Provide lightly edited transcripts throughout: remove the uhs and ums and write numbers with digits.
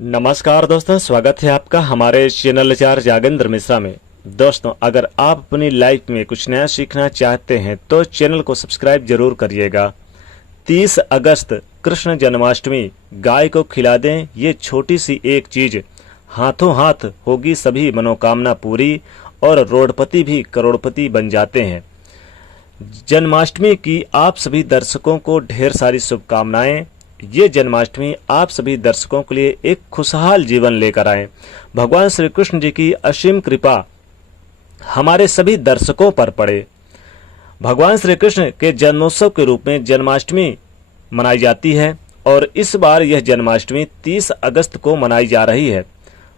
नमस्कार दोस्तों, स्वागत है आपका हमारे चैनल आचार्य जागेंद्र मिश्रा में। दोस्तों, अगर आप अपनी लाइफ में कुछ नया सीखना चाहते हैं तो चैनल को सब्सक्राइब जरूर करिएगा। 30 अगस्त कृष्ण जन्माष्टमी, गाय को खिला दें ये छोटी सी एक चीज, हाथों हाथ होगी सभी मनोकामना पूरी और रोडपति भी करोड़पति बन जाते हैं। जन्माष्टमी की आप सभी दर्शकों को ढेर सारी शुभकामनाएं। ये जन्माष्टमी आप सभी दर्शकों के लिए एक खुशहाल जीवन लेकर आए। भगवान श्री कृष्ण जी की असीम कृपा हमारे सभी दर्शकों पर पड़े। भगवान श्री कृष्ण के जन्मोत्सव के रूप में जन्माष्टमी मनाई जाती है और इस बार यह जन्माष्टमी 30 अगस्त को मनाई जा रही है।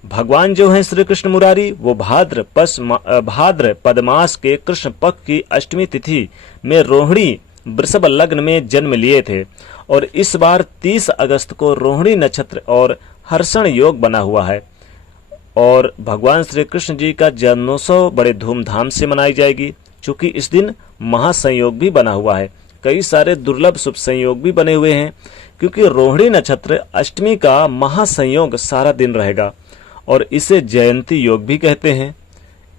भगवान जो हैं श्री कृष्ण मुरारी, वो भाद्र पद मास के कृष्ण पक्ष की अष्टमी तिथि में रोहिणी वृषभ लग्न में जन्म लिए थे और इस बार 30 अगस्त को रोहिणी नक्षत्र और हर्षण योग बना हुआ है और भगवान श्री कृष्ण जी का जन्मोत्सव बड़े धूमधाम से मनाई जाएगी। चूंकि इस दिन महासंयोग भी बना हुआ है, कई सारे दुर्लभ शुभ संयोग भी बने हुए हैं क्योंकि रोहिणी नक्षत्र अष्टमी का महासंयोग सारा दिन रहेगा और इसे जयंती योग भी कहते हैं।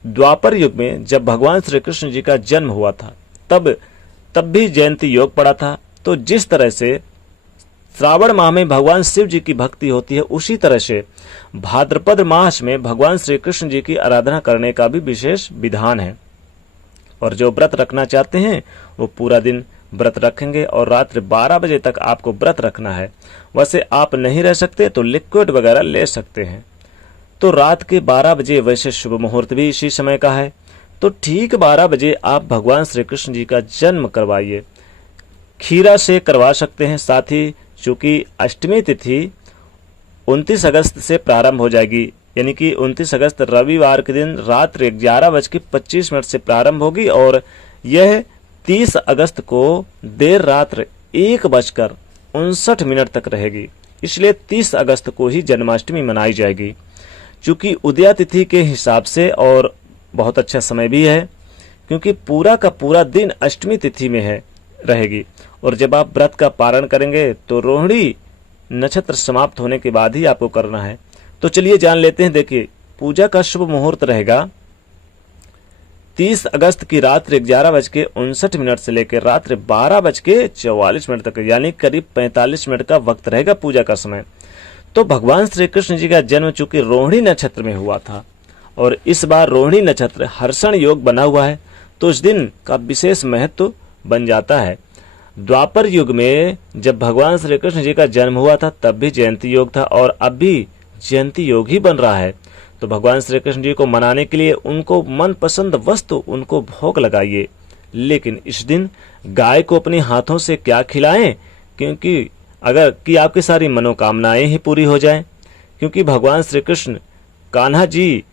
द्वापर युग में जब भगवान श्री कृष्ण जी का जन्म हुआ था तब भी जयंती योग पड़ा था। तो जिस तरह से श्रावण माह में भगवान शिव जी की भक्ति होती है, उसी तरह से भाद्रपद मास में भगवान श्री कृष्ण जी की आराधना करने का भी विशेष विधान है। और जो व्रत रखना चाहते हैं वो पूरा दिन व्रत रखेंगे और रात्रि 12 बजे तक आपको व्रत रखना है। वैसे आप नहीं रह सकते तो लिक्विड वगैरह ले सकते हैं। तो रात के 12 बजे वैसे शुभ मुहूर्त भी इसी समय का है। तो ठीक 12 बजे आप भगवान श्री कृष्ण जी का जन्म करवाइए। खीरा से करवा सकते हैं। साथ ही चूंकि अष्टमी तिथि 29 अगस्त से प्रारंभ हो जाएगी, यानी कि 29 अगस्त रविवार के दिन रात्रि 11:25 से प्रारंभ होगी और यह 30 अगस्त को देर रात्र 1:59 तक रहेगी। इसलिए 30 अगस्त को ही जन्माष्टमी मनाई जाएगी। चूंकि उदया तिथि के हिसाब से और बहुत अच्छा समय भी है क्योंकि पूरा का पूरा दिन अष्टमी तिथि में रहेगी और जब आप व्रत का पारण करेंगे तो रोहिणी नक्षत्र समाप्त होने के बाद ही आपको करना है। तो चलिए जान लेते हैं। देखिए, पूजा का शुभ मुहूर्त रहेगा 30 अगस्त की रात्रि 11:59 से लेकर रात्रि 12:44 तक, यानी करीब 45 मिनट का वक्त रहेगा पूजा का समय। तो भगवान श्री कृष्ण जी का जन्म चूंकि रोहिणी नक्षत्र में हुआ था और इस बार रोहिणी नक्षत्र हर्षण योग बना हुआ है तो इस दिन का विशेष महत्व बन जाता है। द्वापर युग में जब भगवान श्री कृष्ण जी का जन्म हुआ था तब भी जयंती योग था और अब भी जयंती योग ही बन रहा है। तो भगवान श्री कृष्ण जी को मनाने के लिए उनको मनपसंद वस्तु उनको भोग लगाइए, लेकिन इस दिन गाय को अपने हाथों से क्या खिलाएं क्योंकि अगर कि आपकी सारी मनोकामनाएं ही पूरी हो जाएं। क्योंकि भगवान श्री कृष्ण कान्हा जी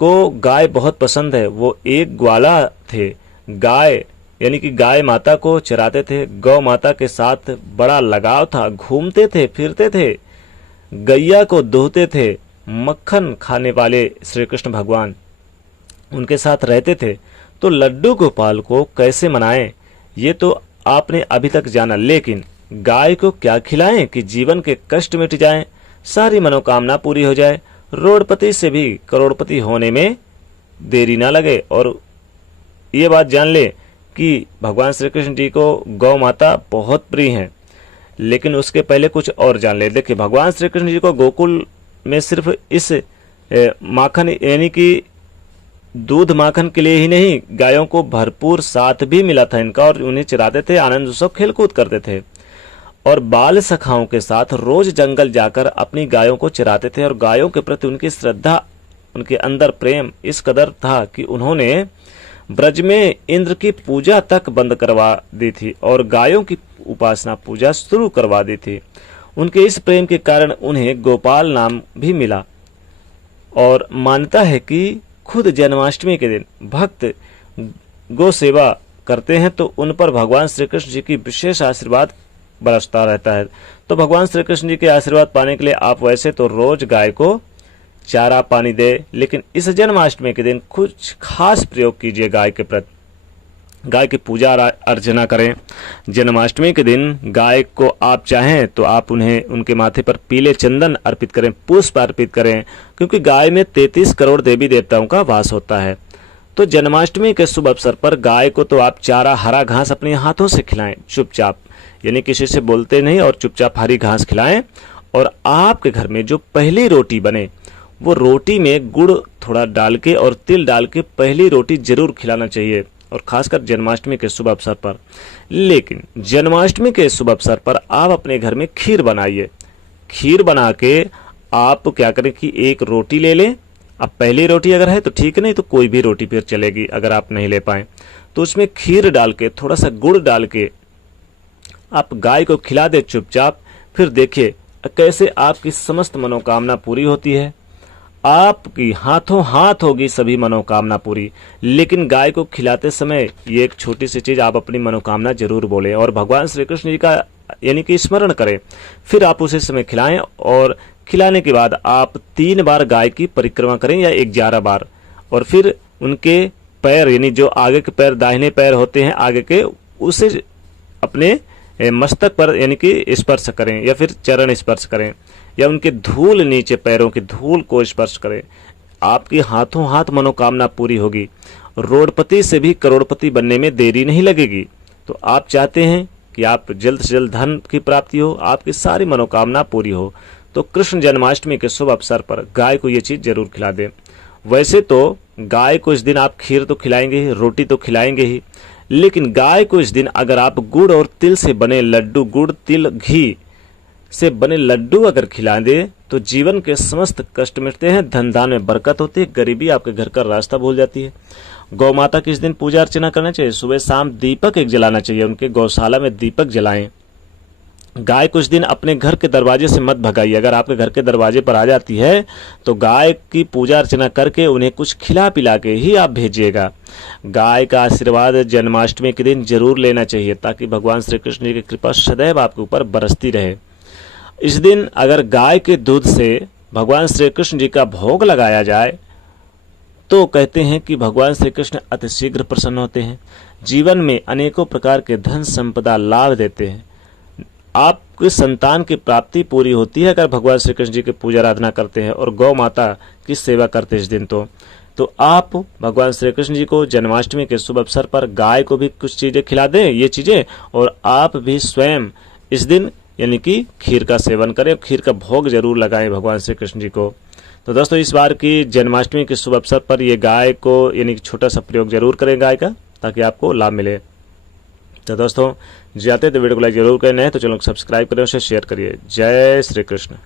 को गाय बहुत पसंद है। वो एक ग्वाला थे। गाय यानी कि गाय माता को चराते थे। गौ माता के साथ बड़ा लगाव था, घूमते थे, फिरते थे, गैया को दोहते थे। मक्खन खाने वाले श्री कृष्ण भगवान उनके साथ रहते थे। तो लड्डू गोपाल को कैसे मनाएं ये तो आपने अभी तक जाना, लेकिन गाय को क्या खिलाएं कि जीवन के कष्ट मिट जाएं, सारी मनोकामना पूरी हो जाए, रोडपति से भी करोड़पति होने में देरी ना लगे। और ये बात जान ले कि भगवान श्री कृष्ण जी को गौ माता बहुत प्रिय हैं, लेकिन उसके पहले कुछ और जान ले। देखिए, भगवान श्री कृष्ण जी को गोकुल में सिर्फ इस माखन यानी कि दूध माखन के लिए ही नहीं, गायों को भरपूर साथ भी मिला था इनका और उन्हें चराते थे, आनंद उत्सव खेलकूद करते थे और बाल सखाओं के साथ रोज जंगल जाकर अपनी गायों को चराते थे। और गायों के प्रति उनकी श्रद्धा, उनके अंदर प्रेम इस कदर था कि उन्होंने ब्रज में इंद्र की पूजा तक बंद करवा दी थी और गायों की उपासना पूजा शुरू करवा दी थी। उनके इस प्रेम के कारण उन्हें गोपाल नाम भी मिला। और मान्यता है कि खुद जन्माष्टमी के दिन भक्त गो सेवा करते हैं तो उन पर भगवान श्री कृष्ण जी की विशेष आशीर्वाद बरसता रहता है। तो भगवान श्री कृष्ण जी के आशीर्वाद पाने के लिए आप वैसे तो रोज गाय को चारा पानी दे, लेकिन इस जन्माष्टमी के दिन कुछ खास प्रयोग कीजिए गाय के प्रति। गाय की पूजा अर्चना करें। जन्माष्टमी के दिन गाय को आप चाहें तो आप उन्हें उनके माथे पर पीले चंदन अर्पित करें, पुष्प अर्पित करें, क्योंकि गाय में 33 करोड़ देवी देवताओं का वास होता है। तो जन्माष्टमी के शुभ अवसर पर गाय को तो आप चारा हरा घास अपने हाथों से खिलाएं चुपचाप, यानी किसी से बोलते नहीं, और चुपचाप हरी घास खिलाएं। और आपके घर में जो पहली रोटी बने वो रोटी में गुड़ थोड़ा डाल के और तिल डाल के पहली रोटी जरूर खिलाना चाहिए, और खासकर जन्माष्टमी के शुभ अवसर पर। लेकिन जन्माष्टमी के शुभ अवसर पर आप अपने घर में खीर बनाइए। खीर बना के आप क्या करें कि एक रोटी ले लें। अब पहली रोटी अगर है तो ठीक, नहीं तो कोई भी रोटी फिर चलेगी। अगर आप नहीं ले पाए तो उसमें खीर डाल के थोड़ा सा गुड़ डाल के आप गाय को खिला दे चुपचाप। फिर देखिए कैसे आपकी समस्त मनोकामना पूरी होती है। आपकी हाथों हाथ होगी सभी मनोकामना पूरी। लेकिन गाय को खिलाते समय ये एक छोटी सी चीज, आप अपनी मनोकामना जरूर बोलें और भगवान श्री कृष्ण जी का यानी कि स्मरण करें, फिर आप उसी समय खिलाएं। और खिलाने के बाद आप 3 बार गाय की परिक्रमा करें या 11 बार, और फिर उनके पैर यानी जो आगे के पैर दाहिने पैर होते हैं आगे के, उसे अपने मस्तक पर यानी कि स्पर्श करें, या फिर चरण स्पर्श करें, या उनके धूल नीचे पैरों की धूल को स्पर्श करें। आपकी हाथों हाथ मनोकामना पूरी होगी। रोडपति से भी करोड़पति बनने में देरी नहीं लगेगी। तो आप चाहते हैं कि आप जल्द से जल्द धन की प्राप्ति हो, आपकी सारी मनोकामना पूरी हो, तो कृष्ण जन्माष्टमी के शुभ अवसर पर गाय को ये चीज जरूर खिला दें। वैसे तो गाय को इस दिन आप खीर तो खिलाएंगे ही, रोटी तो खिलाएंगे ही, लेकिन गाय को इस दिन अगर आप गुड़ और तिल से बने लड्डू, गुड़ तिल घी से बने लड्डू अगर खिला दे तो जीवन के समस्त कष्ट मिटते हैं, धन धान में बरकत होती है, गरीबी आपके घर का रास्ता भूल जाती है। गौ माता की इस दिन पूजा अर्चना करना चाहिए। सुबह शाम दीपक एक जलाना चाहिए, उनके गौशाला में दीपक जलाएं। गाय कुछ दिन अपने घर के दरवाजे से मत भगाइए। अगर आपके घर के दरवाजे पर आ जाती है तो गाय की पूजा अर्चना करके उन्हें कुछ खिला पिला के ही आप भेजिएगा। गाय का आशीर्वाद जन्माष्टमी के दिन जरूर लेना चाहिए, ताकि भगवान श्री कृष्ण जी की कृपा सदैव आपके ऊपर बरसती रहे। इस दिन अगर गाय के दूध से भगवान श्री कृष्ण जी का भोग लगाया जाए तो कहते हैं कि भगवान श्री कृष्ण अति शीघ्र प्रसन्न होते हैं, जीवन में अनेकों प्रकार के धन संपदा लाभ देते हैं, आपकी संतान की प्राप्ति पूरी होती है अगर भगवान श्री कृष्ण जी की पूजा आराधना करते हैं और गौ माता की सेवा करते हैं इस दिन। तो आप भगवान श्री कृष्ण जी को जन्माष्टमी के शुभ अवसर पर गाय को भी कुछ चीजें खिला दें, ये चीजें, और आप भी स्वयं इस दिन यानी कि खीर का सेवन करें, खीर का भोग जरूर लगाएं भगवान श्री कृष्ण जी को। तो दोस्तों इस बार की जन्माष्टमी के शुभ अवसर पर ये गाय को यानी कि छोटा सा प्रयोग जरूर करें गाय का, ताकि आपको लाभ मिले। तो दोस्तों जाते तो वीडियो को लाइक जरूर करें, नहीं तो चैनल को सब्सक्राइब करें, उसे शेयर करिए। जय श्री कृष्ण।